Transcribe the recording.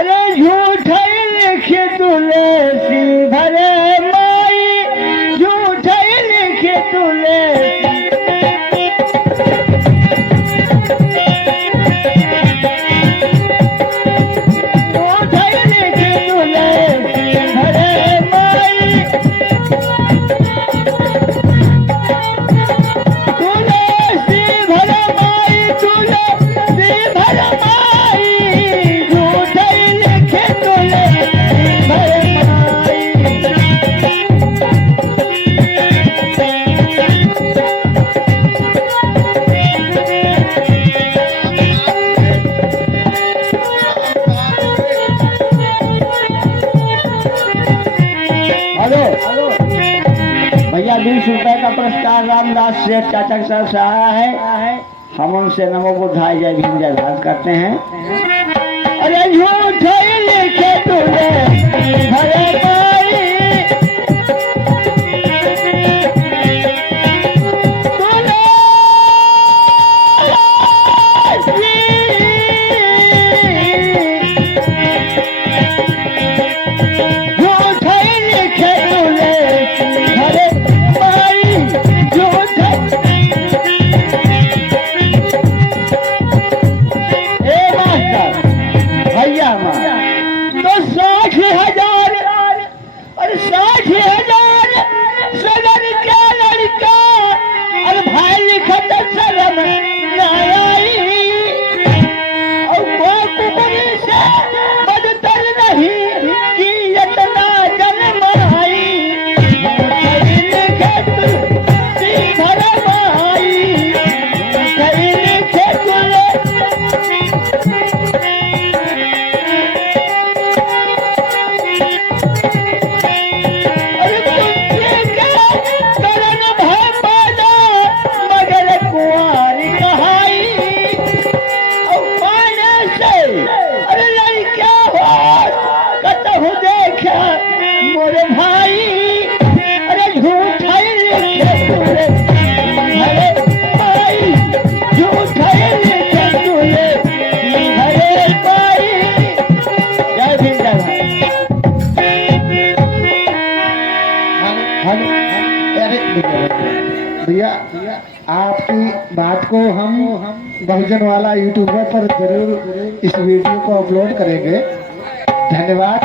अरे झूठ लिखे तुलसी भरे माई, झूठ लिखे तुलसी। झूठ लिखे तुलसी भरे माई, तुलसी भरे माई, तुलसी भरे माई, झूठ लिखे तुलसी भरे माई। हेलो भैया, 20 रुपए का पुरस्कार रामदास सेठ चाचा के साथ से आया है। हम उनसे नमो बुद्धाय जय भीम जय भारत करते हैं। अरे झूठ लिखे तुलसी भरे माई, झूठ लिखे तुलसी भरे माई, झूठ। ए मास्टर भैया माँ तो 60,000 और 60,000 सदर क्या लड़का और भाई लिखत शर्म न आई, और वो कुबरी से बदतर नहीं कि इतना जन्म आई। लिखे तुलसी भरे माई, लिखे तुलसी। अरे तुझे क्या करन भय पैदा मगर कुंवारी कहाई, और पाने से अरे लड़का हो कतहु देखा मोरे भाई। अरे झूठ लिखे तुलसी भरे माई, झूठ लिखे तुलसी भरे माई। जय भीम जय भारत। हम अरे भैया, आपकी बात को हम बहुजन वाला यूट्यूबर पर जरूर इस वीडियो को अपलोड करेंगे। धन्यवाद।